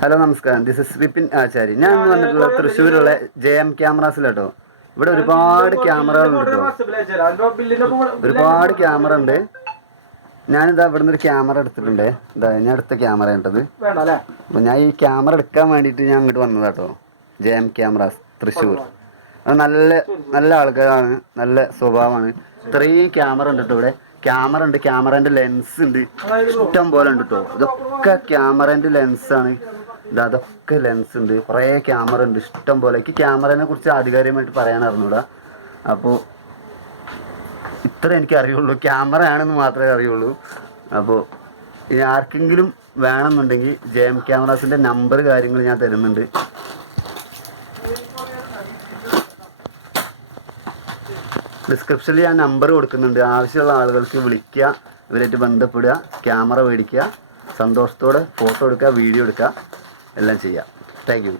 Hello നമസ്കാരം, this is Vipin ആചാരി. ഞാൻ ഇന്ന് വന്നിട്ടുള്ള തൃശ്ശൂരുള്ള JM ക്യാമറാസിലാട്ടോ. ഇവിടെ ഒരുപാട് ക്യാമറകളുണ്ട് കേട്ടോ, ഒരുപാട് ക്യാമറ ഉണ്ട്. ഞാനിതാ ഇവിടുന്ന് ഒരു ക്യാമറ എടുത്തിട്ടുണ്ട്. ഇതാ ഞാൻ എടുത്ത ക്യാമറ ഉണ്ടത്. അപ്പോൾ ഞാൻ ഈ ക്യാമറ എടുക്കാൻ വേണ്ടിയിട്ട് ഞാൻ ഇങ്ങോട്ട് വന്നതാട്ടോ. JM cameras Thrissur. അത് നല്ല നല്ല ആൾക്കാരാണ്, നല്ല സ്വഭാവമാണ്. ഇത്രയും ക്യാമറ ഉണ്ട് കേട്ടോ ഇവിടെ. ക്യാമറ ഉണ്ട്, ക്യാമറേൻ്റെ ലെൻസ് ഉണ്ട്, ഇഷ്ടം പോലെ ഉണ്ട് കേട്ടോ. ഇതൊക്കെ ക്യാമറേൻ്റെ ലെൻസാണ്. അതൊക്കെ ലെൻസ് ഉണ്ട്, കുറേ ക്യാമറ ഉണ്ട്, ഇഷ്ടം പോലെ. എനിക്ക് ക്യാമറേനെ കുറിച്ച് ആധികാരികമായിട്ട് പറയാൻ അറിഞ്ഞൂടാ. അപ്പോൾ ഇത്ര എനിക്ക് അറിയുള്ളൂ, ക്യാമറ ആണെന്ന് മാത്രമേ അറിയുള്ളൂ. അപ്പോൾ ഇനി ആർക്കെങ്കിലും വേണമെന്നുണ്ടെങ്കിൽ JM ക്യാമറാസിൻ്റെ നമ്പർ കാര്യങ്ങൾ ഞാൻ തരുന്നുണ്ട്. ഡിസ്ക്രിപ്ഷനിൽ ഞാൻ നമ്പർ കൊടുക്കുന്നുണ്ട്. ആവശ്യമുള്ള ആളുകൾക്ക് വിളിക്കുക, ഇവരായിട്ട് ബന്ധപ്പെടുക, ക്യാമറ മേടിക്കുക, സന്തോഷത്തോടെ ഫോട്ടോ എടുക്കുക, വീഡിയോ എടുക്കുക, എല്ലാം ചെയ്യാം. Thank you.